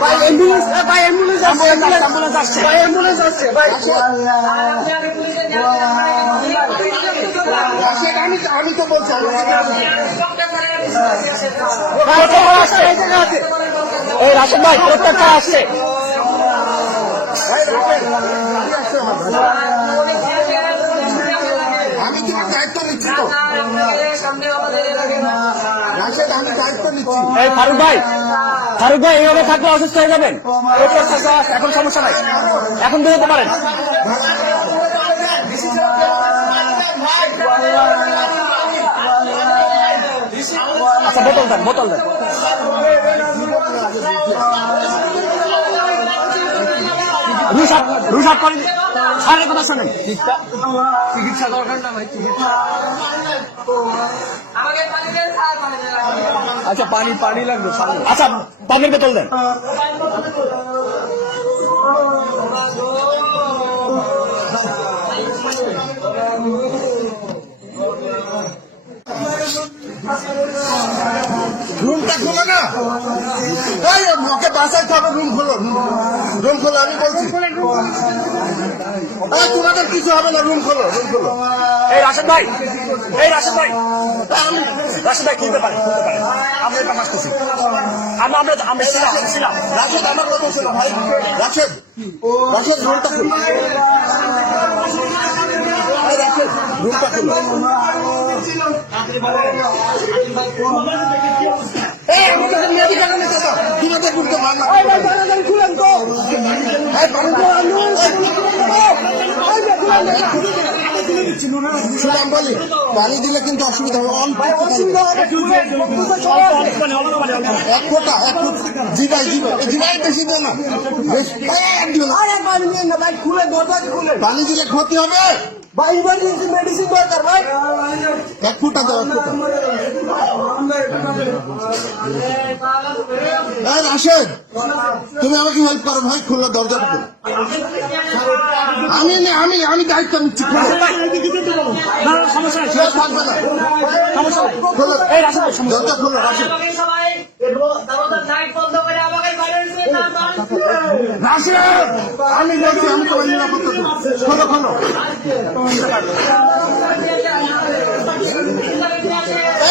ভাই অ্যাম্বুলেন্স ভাই অ্যাম্বুলেন্স আসছে অ্যাম্বুলেন্স আসছে ভাই অ্যাম্বুলেন্স আসছে ভাই আমি আমি তো বলছি এই রাশেদ ভাই প্রত্যেকটা আসছে আমি তোমার দায়িত্ব নিচ্ছি তো। ফারুক ভাই ফারুক ভাই, এইভাবে থাকলে অসুস্থ হয়ে যাবেন। এখন সমস্যা নাই। এখন বেরোতে পারেন। আচ্ছা বোতল দেন বোতল দেন। রুসাপ রুসাপ করেন। সারের কথা শোনেন। চিকিৎসা দরকার না ভাই চিকিৎসা। আচ্ছা পানি পানি লাগবে পানি। আচ্ছা পানির বোতল দেন। রুমটা খোলো না। এই ওকে বাসাইতে হবে রুম খোলো রুম খোলো। আমি বলছি। তোমাদের কিছু হবে না রুম খোলো রুম খোলো। এই রাশেদ ভাই এই রাশেদ ভাই। আমি- রাশেদ ভাই খুলতে পারেন খুলতে পারেন আমরা এটা মাসতেছি আমরা আমরা আমরা ছিলাম ছিলাম। রাশেদ আমার কথা শোনো ভাই। রাশেদ রাশেদ রুমটা খোলো। রাশেদ রুমটা খোলো। এই আমি মেডিকেলে নিতে তোমাদের মানা তো পানি বলি দিলে কিন্তু অসুবিধা হবে। অল্প। এক ফোঁটা এক ফোঁটা। জিরাই জিরাই বেশি দেয় না। পানি দিলে ক্ষতি হবে। ভাই ইমার্জেন্সি মেডিসিন দরকার ভাই। এক ফুটা দাও এক ফুটা। রাশেদ তুমি আমাকে হেল্প করো ভাই খুলে দরজা খুলো। আমি আমি আমি দায়িত্ব নিচ্ছি না থাকবে দরজা খোলো আমি বলছি আমি তোমার নিরাপত্তা খোলো খোলো।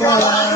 ভাই